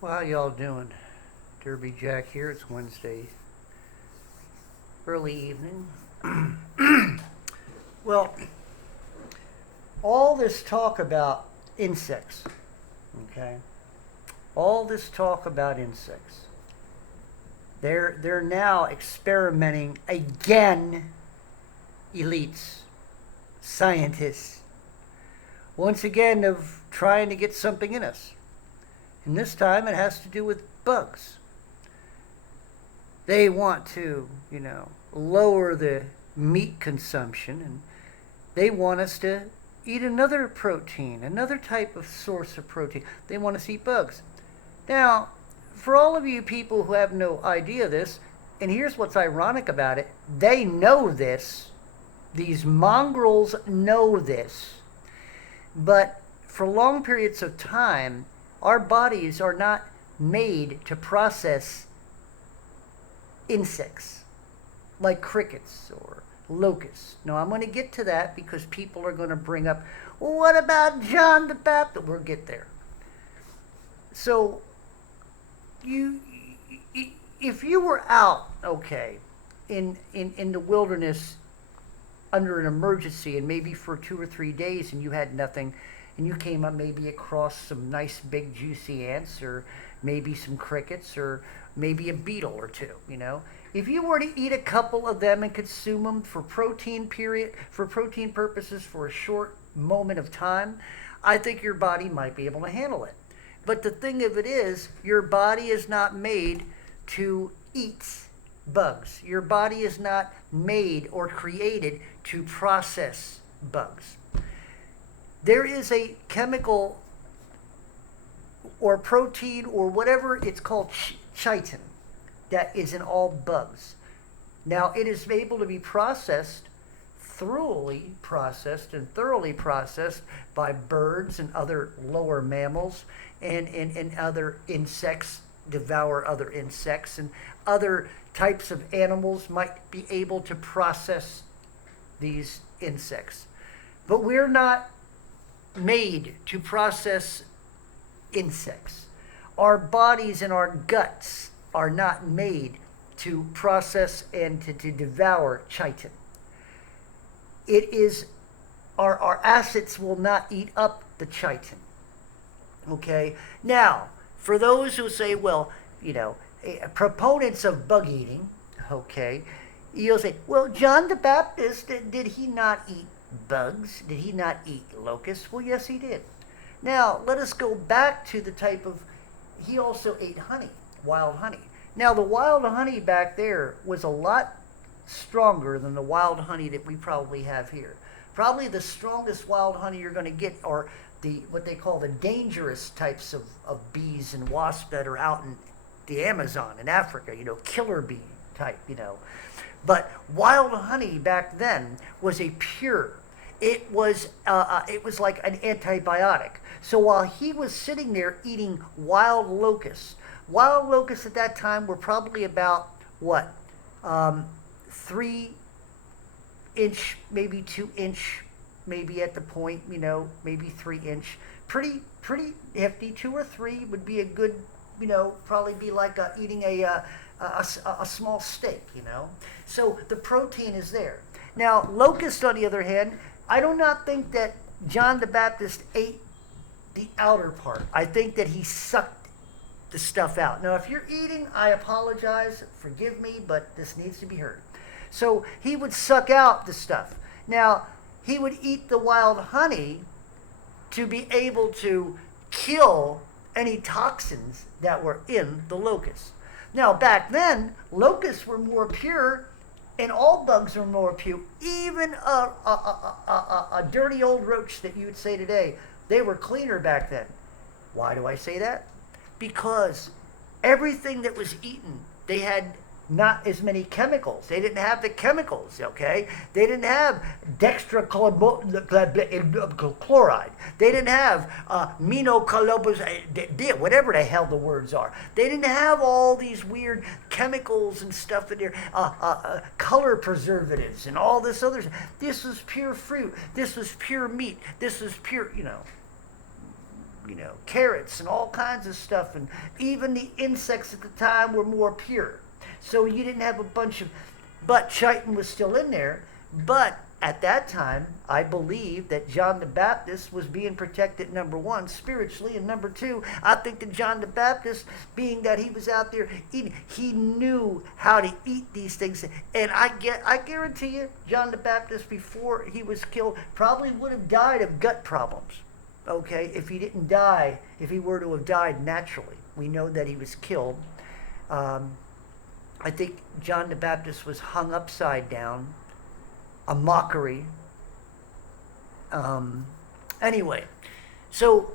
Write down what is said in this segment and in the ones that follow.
Well, how y'all doing? Derby Jack here. It's Wednesday, early evening. Well, all this talk about insects, okay? All this talk about insects. They're now experimenting again, elites, scientists, once again of trying to get something in us. And this time it has to do with bugs. They want to, lower the meat consumption, and they want us to eat another protein, another type of source of protein. They want us to eat bugs. Now, for all of you people who have no idea of this, and here's what's ironic about it, they know this. These mongrels know this. But for long periods of time, our bodies are not made to process insects like crickets or locusts. Now, I'm going to get to that because people are going to bring up, well, what about John the Baptist? We'll get there. So, if you were out, okay, in the wilderness under an emergency and maybe for 2 or 3 days and you had nothing, and you came up maybe across some nice big juicy ants or maybe some crickets or maybe a beetle or two, if you were to eat a couple of them and consume them for protein purposes for a short moment of time, I think your body might be able to handle it. But the thing of it is, your body is not made to eat bugs. Your body is not made or created to process bugs. There is a chemical or protein or whatever it's called, chitin, that is in all bugs. Now, it is able to be thoroughly processed by birds and other lower mammals and other insects, devour other insects, and other types of animals might be able to process these insects. But we're not made to process insects. Our bodies and our guts are not made to process and to devour chitin. It is our acids will not eat up the chitin. Okay? Now, for those who say, well, proponents of bug eating, okay, you'll say, well, John the Baptist, did he not eat bugs? Did he not eat locusts? Well, yes, he did. Now, let us go back to the type of, he also ate honey, wild honey. Now, the wild honey back there was a lot stronger than the wild honey that we probably have here. Probably the strongest wild honey you're going to get are what they call the dangerous types of bees and wasps that are out in the Amazon in Africa, killer bee type, But wild honey back then was a pure. It was like an antibiotic. So while he was sitting there eating wild locusts at that time were probably about what, 3 inch, maybe 2 inch, maybe at the point, maybe 3 inch. Pretty hefty. 2 or 3 would be a good, probably be like eating a small steak, So the protein is there. Now, locust, on the other hand, I do not think that John the Baptist ate the outer part. I think that he sucked the stuff out. Now, if you're eating, I apologize, forgive me, but this needs to be heard. So he would suck out the stuff. Now, he would eat the wild honey to be able to kill any toxins that were in the locust. Now, back then, locusts were more pure, and all bugs are more pure. Even a dirty old roach that you would say today, they were cleaner back then. Why do I say that? Because everything that was eaten, they had not as many chemicals. They didn't have the chemicals, okay? They didn't have dextrochloride. They didn't have whatever the hell the words are. They didn't have all these weird chemicals and stuff in there, color preservatives and all this other stuff. This was pure fruit. This was pure meat. This was pure, carrots and all kinds of stuff. And even the insects at the time were more pure. So you didn't have a bunch of, but chitin was still in there. But at that time, I believe that John the Baptist was being protected, number one, spiritually, and number two, I think that John the Baptist, being that he was out there eating, he knew how to eat these things. And I guarantee you, John the Baptist, before he was killed, probably would have died of gut problems. Okay, if he didn't die, if he were to have died naturally. We know that he was killed. I think John the Baptist was hung upside down, a mockery. Anyway, so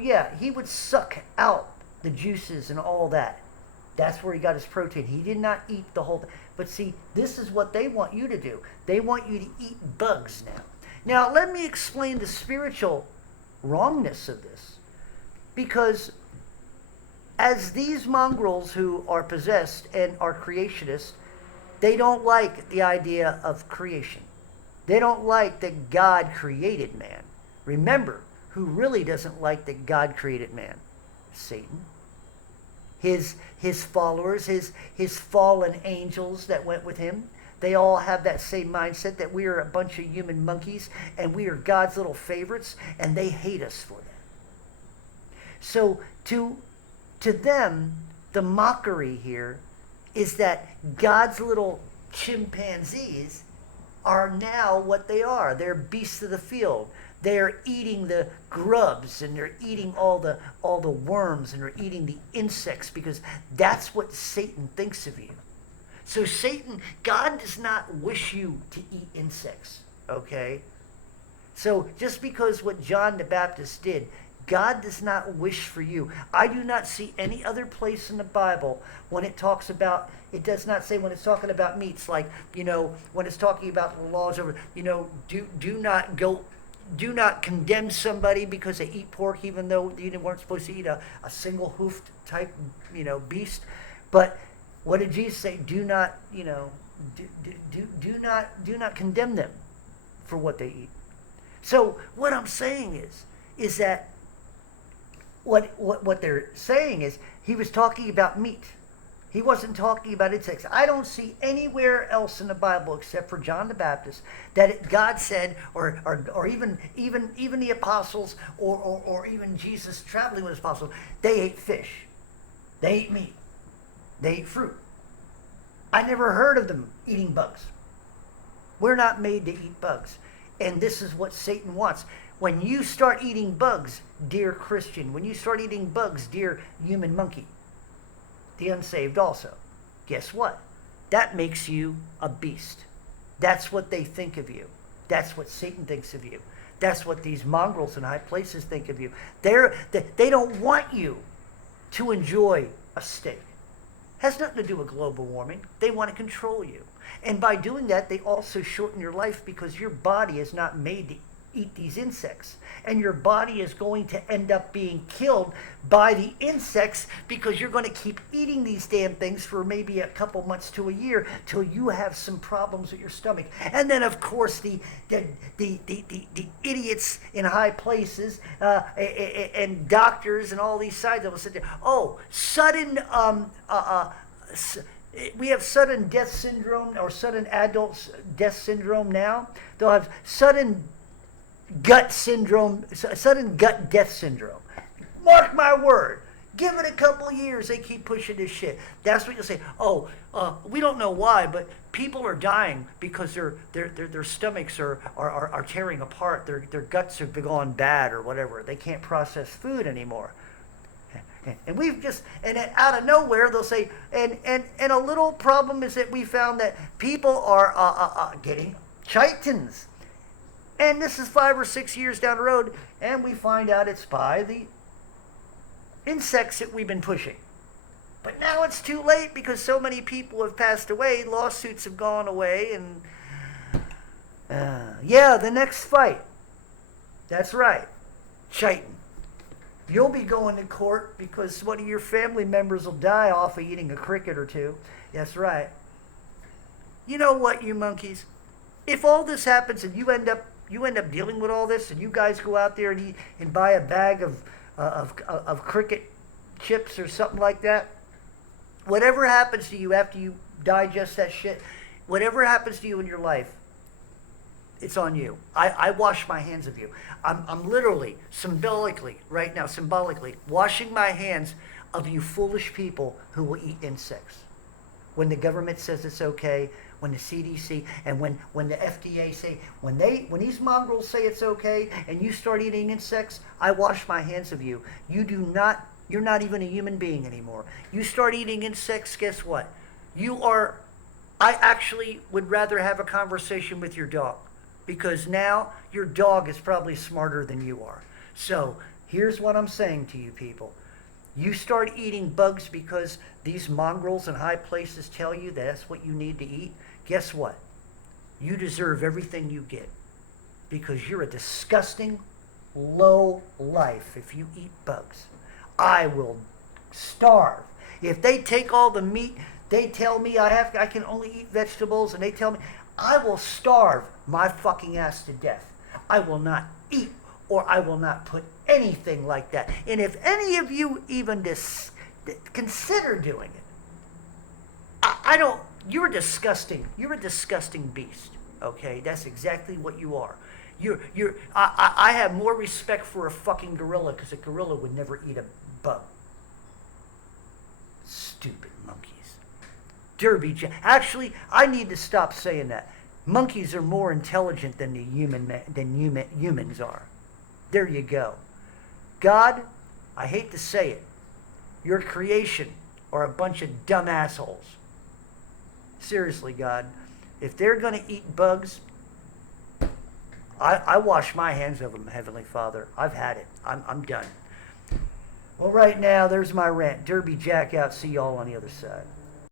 yeah, he would suck out the juices and all that. That's where he got his protein. He did not eat the whole thing. But see, this is what they want you to do. They want you to eat bugs now. Now, let me explain the spiritual wrongness of this. Because as these mongrels who are possessed and are creationists, they don't like the idea of creation. They don't like that God created man. Remember, who really doesn't like that God created man? Satan. His followers, his fallen angels that went with him, they all have that same mindset that we are a bunch of human monkeys and we are God's little favorites, and they hate us for that. So to them, the mockery here is that God's little chimpanzees are now what they are. They're beasts of the field. They're eating the grubs, and they're eating all the worms, and they're eating the insects, because that's what Satan thinks of you. So Satan, God does not wish you to eat insects, okay? So just because what John the Baptist did, God does not wish for you. I do not see any other place in the Bible when it talks about, it does not say when it's talking about meats, like, when it's talking about the laws over, do not condemn somebody because they eat pork, even though you weren't supposed to eat a single hoofed type, beast. But what did Jesus say? Do not, do not condemn them for what they eat. So what I'm saying is that what they're saying is he was talking about meat. He wasn't talking about insects. I don't see anywhere else in the Bible except for John the Baptist that God said, or even the apostles, or even Jesus traveling with his apostles, they ate fish, they ate meat, they ate fruit. I never heard of them eating bugs. We're not made to eat bugs, and this is what Satan wants. When you start eating bugs, dear Christian, when you start eating bugs, dear human monkey, the unsaved also, guess what? That makes you a beast. That's what they think of you. That's what Satan thinks of you. That's what these mongrels in high places think of you. They don't want you to enjoy a steak. Has nothing to do with global warming. They want to control you. And by doing that, they also shorten your life, because your body is not made to eat these insects. And your body is going to end up being killed by the insects, because you're going to keep eating these damn things for maybe a couple months to a year till you have some problems with your stomach. And then, of course, the idiots in high places and doctors and all these sides will sit there. Oh, sudden we have sudden death syndrome, or sudden adult death syndrome now. They'll have sudden gut syndrome, sudden gut death syndrome. Mark my word. Give it a couple of years, they keep pushing this shit. That's what you'll say. Oh, we don't know why, but people are dying because their stomachs are tearing apart. Their guts have gone bad or whatever. They can't process food anymore. And we've just, and out of nowhere they'll say, and a little problem is that we found that people are getting chitins. And this is 5 or 6 years down the road, and we find out it's by the insects that we've been pushing. But now it's too late, because so many people have passed away, lawsuits have gone away, and the next fight. That's right, chitin. You'll be going to court because one of your family members will die off of eating a cricket or two. That's right. You know what, you monkeys? If all this happens and you end up dealing with all this, and you guys go out there and eat and buy a bag of cricket chips or something like that. Whatever happens to you after you digest that shit, whatever happens to you in your life, it's on you. I wash my hands of you. I'm literally, symbolically, right now, washing my hands of you foolish people who will eat insects. When the government says it's okay, when the CDC and when the FDA say, when these mongrels say it's okay and you start eating insects, I wash my hands of you. You're not even a human being anymore. You start eating insects, guess what? I actually would rather have a conversation with your dog, because now your dog is probably smarter than you are. So here's what I'm saying to you people. You start eating bugs because these mongrels in high places tell you that's what you need to eat. Guess what? You deserve everything you get, because you're a disgusting low life if you eat bugs. I will starve. If they take all the meat, they tell me I can only eat vegetables, and they tell me I will starve my fucking ass to death. I will not eat, or I will not put anything like that. And if any of you even consider doing it, I don't. You're disgusting. You're a disgusting beast. Okay, that's exactly what you are. I have more respect for a fucking gorilla, because a gorilla would never eat a bug. Stupid monkeys. Actually, I need to stop saying that. Monkeys are more intelligent than humans are. There you go. God, I hate to say it, your creation are a bunch of dumb assholes. Seriously, God, if they're going to eat bugs, I wash my hands of them, Heavenly Father. I've had it. I'm done. Well, right now, there's my rant. Derby Jack out. See y'all on the other side.